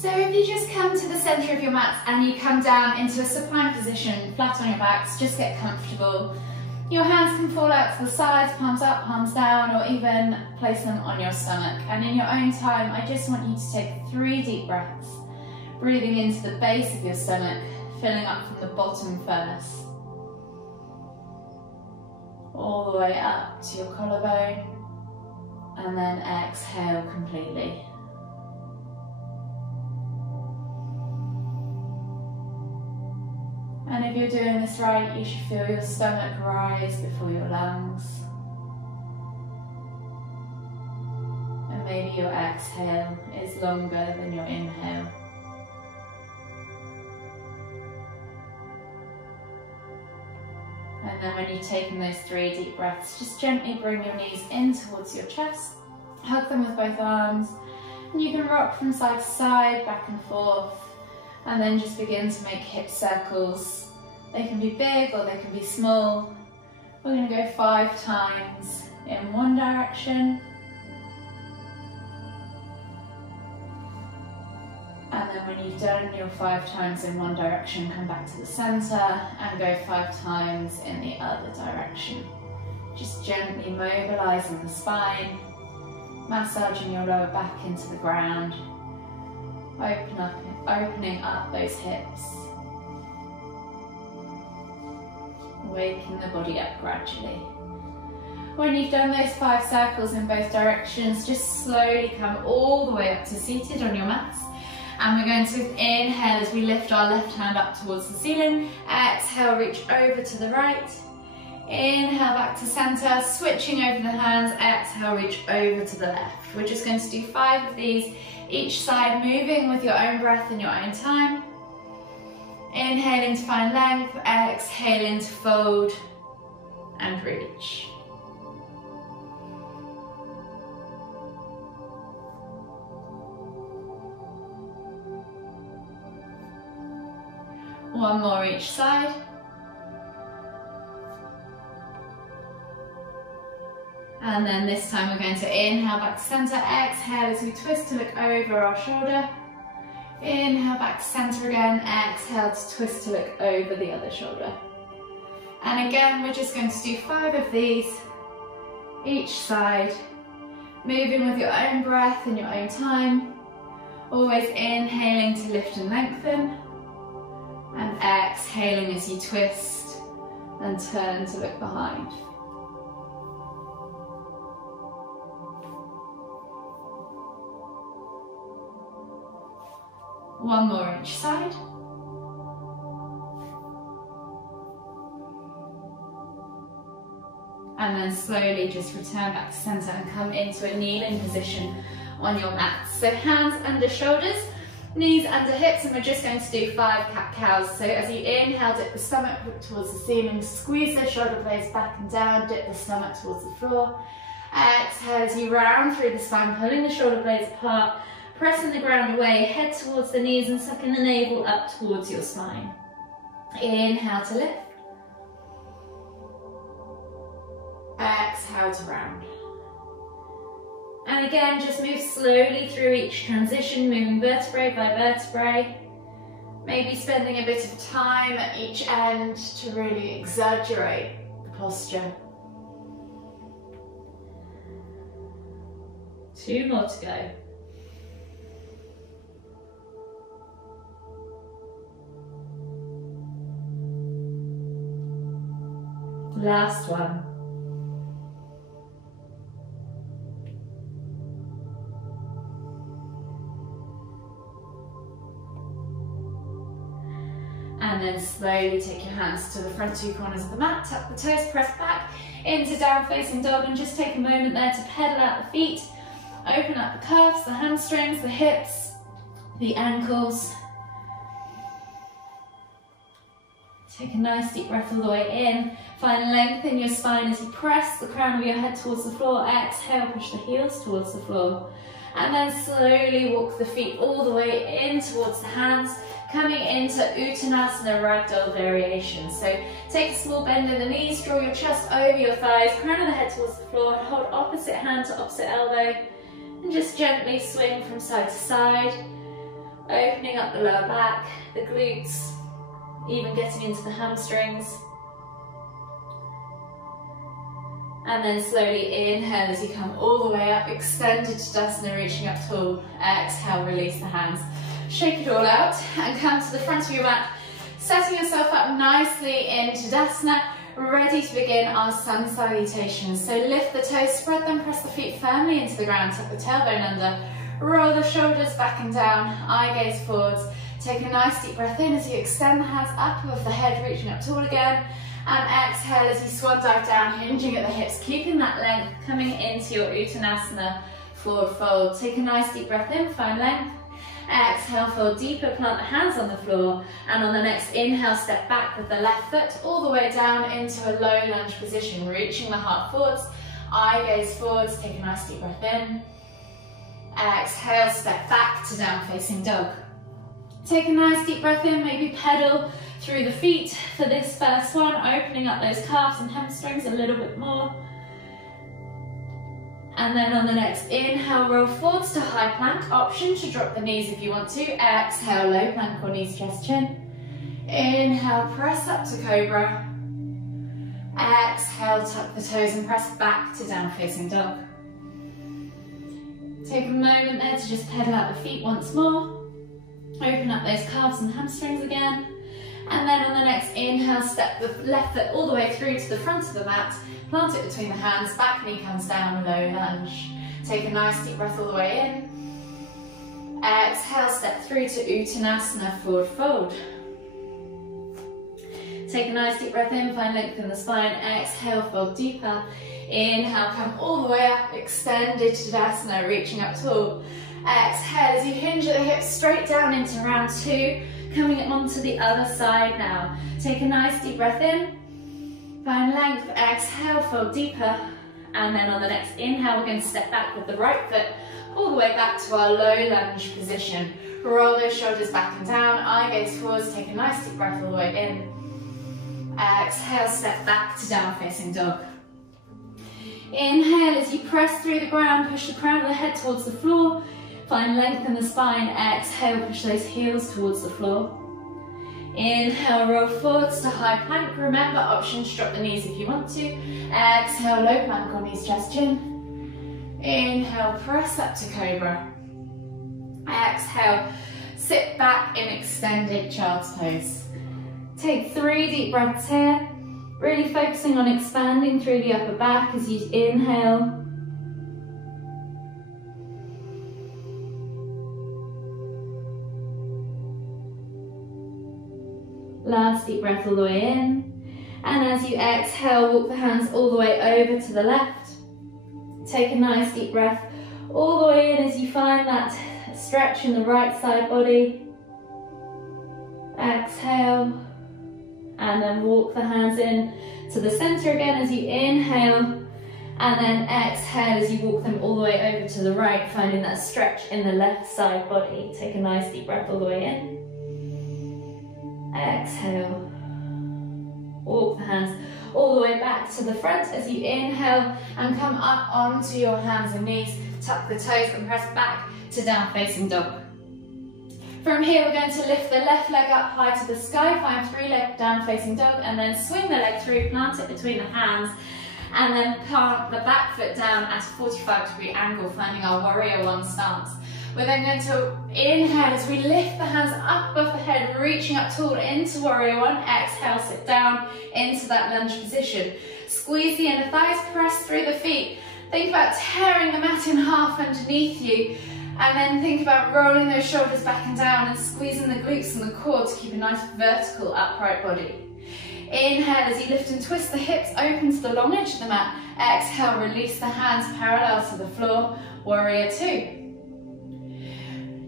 So if you just come to the centre of your mat and you come down into a supine position, flat on your backs, just get comfortable. Your hands can fall out to the sides, palms up, palms down, or even place them on your stomach. And in your own time, I just want you to take 3 deep breaths, breathing into the base of your stomach, filling up from the bottom first, all the way up to your collarbone, and then exhale completely. And if you're doing this right, you should feel your stomach rise before your lungs. And maybe your exhale is longer than your inhale. And then when you've taken those 3 deep breaths, just gently bring your knees in towards your chest, hug them with both arms, and you can rock from side to side, back and forth, and then just begin to make hip circles. They can be big or they can be small. We're going to go 5 times in one direction. And then when you've done your 5 times in one direction, come back to the centre and go 5 times in the other direction. Just gently mobilising the spine, massaging your lower back into the ground, opening up those hips, waking the body up gradually. When you've done those 5 circles in both directions, just slowly come all the way up to seated on your mats. And we're going to inhale as we lift our left hand up towards the ceiling. Exhale, reach over to the right. Inhale back to centre, switching over the hands. Exhale, reach over to the left. We're just going to do 5 of these each side, moving with your own breath in your own time. Inhaling to find length, exhaling to fold and reach. One more each side. And then this time we're going to inhale back to centre, exhale as we twist to look over our shoulder. Inhale back to centre again, exhale to twist to look over the other shoulder. And again, we're just going to do 5 of these each side, moving with your own breath in your own time. Always inhaling to lift and lengthen, and exhaling as you twist and turn to look behind. One more each side. And then slowly just return back to centre and come into a kneeling position on your mat. So hands under shoulders, knees under hips, and we're just going to do 5 cat-cows. So as you inhale, dip the stomach towards the ceiling, squeeze those shoulder blades back and down, dip the stomach towards the floor. Exhale as you round through the spine, pulling the shoulder blades apart, pressing the ground away, head towards the knees and sucking the navel up towards your spine. Inhale to lift. Exhale to round. And again, just move slowly through each transition, moving vertebrae by vertebrae. Maybe spending a bit of time at each end to really exaggerate the posture. 2 more to go. Last one. And then slowly take your hands to the front 2 corners of the mat, tuck the toes, press back into down facing dog, and just take a moment there to pedal out the feet, open up the calves, the hamstrings, the hips, the ankles. Take a nice deep breath all the way in. Find length in your spine as you press the crown of your head towards the floor. Exhale, push the heels towards the floor. And then slowly walk the feet all the way in towards the hands, coming into Uttanasana Ragdoll variation. So take a small bend in the knees, draw your chest over your thighs, crown of the head towards the floor, and hold opposite hand to opposite elbow. And just gently swing from side to side. Opening up the lower back, the glutes, even getting into the hamstrings. And then slowly inhale as you come all the way up, extended Tadasana, reaching up tall. Exhale, release the hands. Shake it all out and come to the front of your mat, setting yourself up nicely in Tadasana, ready to begin our sun salutation. So lift the toes, spread them, press the feet firmly into the ground, tuck the tailbone under, roll the shoulders back and down, eye gaze forwards. Take a nice deep breath in as you extend the hands up above the head, reaching up tall again. And exhale as you swan dive down, hinging at the hips, keeping that length, coming into your Uttanasana forward fold. Take a nice deep breath in, find length. Exhale, fold deeper, plant the hands on the floor. And on the next inhale, step back with the left foot all the way down into a low lunge position, reaching the heart forwards, eye gaze forwards. Take a nice deep breath in. Exhale, step back to down facing dog. Take a nice deep breath in, maybe pedal through the feet for this first one, opening up those calves and hamstrings a little bit more. And then on the next inhale, roll forwards to high plank. Option to drop the knees if you want to. Exhale, low plank or knees, chest, chin. Inhale, press up to cobra. Exhale, tuck the toes and press back to down facing dog. Take a moment there to just pedal out the feet once more. Open up those calves and hamstrings again. And then on the next inhale, step the left foot all the way through to the front of the mat. Plant it between the hands, back knee comes down, low lunge. Take a nice deep breath all the way in. Exhale, step through to Uttanasana, forward fold. Take a nice deep breath in, find length in the spine. Exhale, fold deeper. Inhale, come all the way up, extended Tadasana, reaching up tall. Exhale as you hinge at the hips, straight down into round two, coming onto the other side now. Take a nice deep breath in, find length, exhale, fold deeper, and then on the next inhale, we're going to step back with the right foot all the way back to our low lunge position. Roll those shoulders back and down, eye gaze forwards, take a nice deep breath all the way in. Exhale, step back to down facing dog. Inhale as you press through the ground, push the crown of the head towards the floor. Find length in the spine. Exhale, push those heels towards the floor. Inhale, roll forwards to high plank. Remember, options, drop the knees if you want to. Exhale, low plank or knees, chest, chin. Inhale, press up to cobra. Exhale, sit back in extended child's pose. Take 3 deep breaths here. Really focusing on expanding through the upper back as you inhale. Last deep breath all the way in. And as you exhale, walk the hands all the way over to the left. Take a nice deep breath all the way in as you find that stretch in the right side body. Exhale. And then walk the hands in to the center again as you inhale. And then exhale as you walk them all the way over to the right, finding that stretch in the left side body. Take a nice deep breath all the way in. Exhale. Walk the hands all the way back to the front as you inhale and come up onto your hands and knees. Tuck the toes and press back to down facing dog. From here, we're going to lift the left leg up high to the sky, find 3-leg down facing dog, and then swing the leg through, plant it between the hands, and then plant the back foot down at a 45-degree angle, finding our warrior one stance. We're then going to inhale as we lift the hands up above the head, reaching up tall into warrior one. Exhale, sit down into that lunge position. Squeeze the inner thighs, press through the feet. Think about tearing the mat in half underneath you. And then think about rolling those shoulders back and down and squeezing the glutes and the core to keep a nice vertical upright body. Inhale as you lift and twist the hips open to the long edge of the mat. Exhale, release the hands parallel to the floor, warrior two.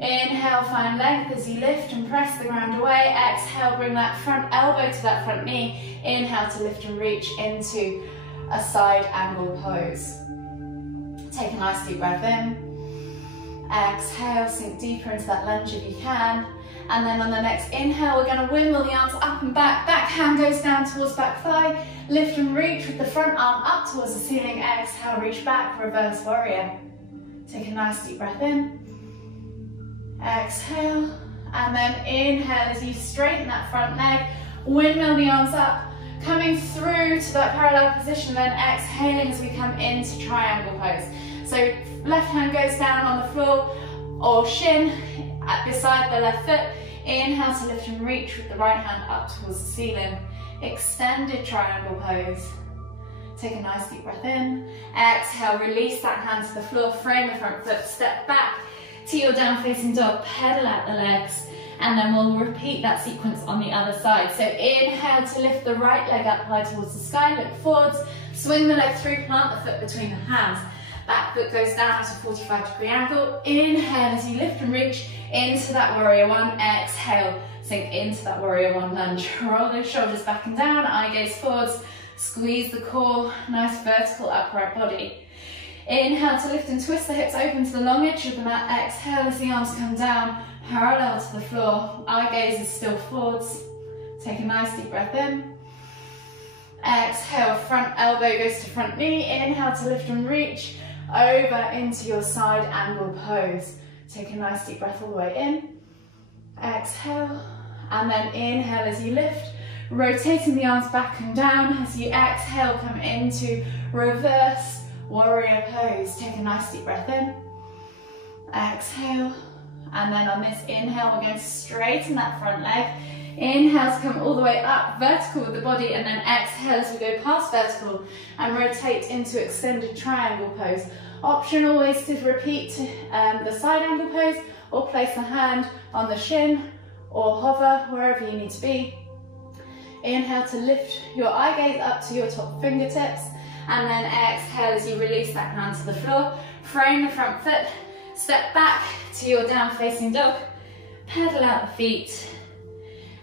Inhale, find length as you lift and press the ground away. Exhale, bring that front elbow to that front knee. Inhale to lift and reach into a side angle pose. Take a nice deep breath in. Exhale, sink deeper into that lunge if you can. And then on the next inhale, we're going to wimble the arms up and back. Back hand goes down towards back thigh. Lift and reach with the front arm up towards the ceiling. Exhale, reach back, reverse warrior. Take a nice deep breath in. Exhale. And then inhale as you straighten that front leg, windmill the arms up, coming through to that parallel position, then exhaling as we come into triangle pose. So left hand goes down on the floor or shin beside the left foot. Inhale to lift and reach with the right hand up towards the ceiling. Extended triangle pose. Take a nice deep breath in. Exhale, release that hand to the floor, frame the front foot, step back to your down facing dog, pedal out the legs, and then we'll repeat that sequence on the other side. So inhale to lift the right leg up high towards the sky, look forwards, swing the leg through, plant the foot between the hands. Back foot goes down at a 45-degree angle. Inhale as you lift and reach into that warrior one. Exhale, sink into that warrior one lunge. Roll those shoulders back and down, eye gaze forwards, squeeze the core, nice vertical upright body. Inhale to lift and twist the hips open to the long edge of the mat. Exhale as the arms come down, parallel to the floor. Eye gaze is still forwards. Take a nice deep breath in. Exhale, front elbow goes to front knee. Inhale to lift and reach over into your side angle pose. Take a nice deep breath all the way in. Exhale, and then inhale as you lift, rotating the arms back and down. As you exhale, come into reverse warrior pose. Take a nice deep breath in. Exhale, and then on this inhale, we're going to straighten that front leg. Inhale to come all the way up, vertical with the body, and then exhale as we go past vertical and rotate into extended triangle pose. Option always to repeat the side angle pose, or place the hand on the shin, or hover wherever you need to be. Inhale to lift your eye gaze up to your top fingertips, and then exhale as you release that hand to the floor. Frame the front foot, step back to your down facing dog, pedal out the feet,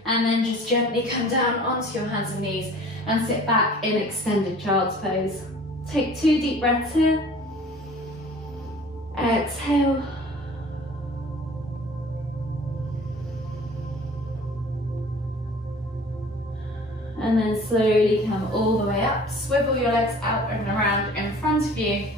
and then just gently come down onto your hands and knees and sit back in extended child's pose. Take 2 deep breaths here. Exhale. And then slowly come all the way up. Swivel your legs out and around in front of you.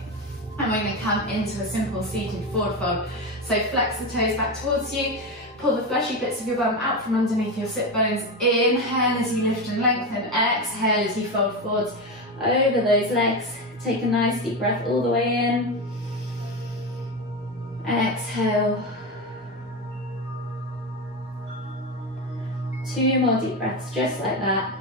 And we're going to come into a simple seated forward fold. So flex the toes back towards you. Pull the fleshy bits of your bum out from underneath your sit bones. Inhale as you lift and lengthen. Exhale as you fold forwards over those legs. Take a nice deep breath all the way in. Exhale. 2 more deep breaths, just like that.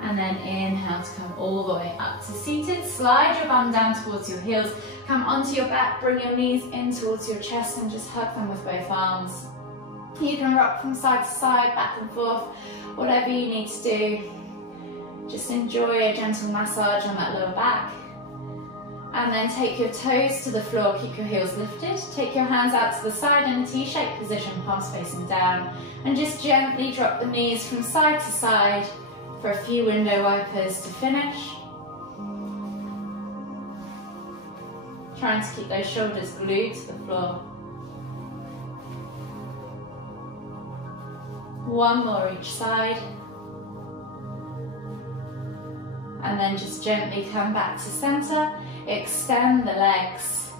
And then inhale to come all the way up to seated. Slide your bum down towards your heels. Come onto your back, bring your knees in towards your chest and just hug them with both arms. You can rock from side to side, back and forth, whatever you need to do. Just enjoy a gentle massage on that lower back. And then take your toes to the floor, keep your heels lifted. Take your hands out to the side in a T-shaped position, palms facing down. And just gently drop the knees from side to side for a few window wipers to finish. Trying to keep those shoulders glued to the floor. One more each side. And then just gently come back to center, extend the legs.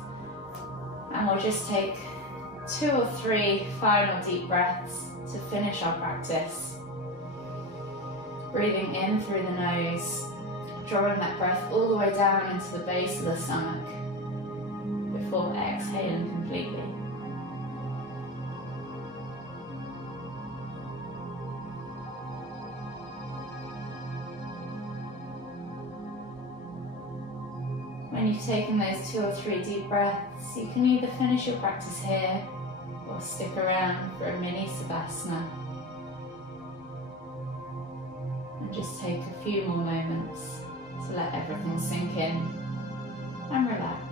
And we'll just take 2 or 3 final deep breaths to finish our practice. Breathing in through the nose, drawing that breath all the way down into the base of the stomach before exhaling completely. When you've taken those 2 or 3 deep breaths, you can either finish your practice here or stick around for a mini Savasana. And just take a few more moments to let everything sink in and relax.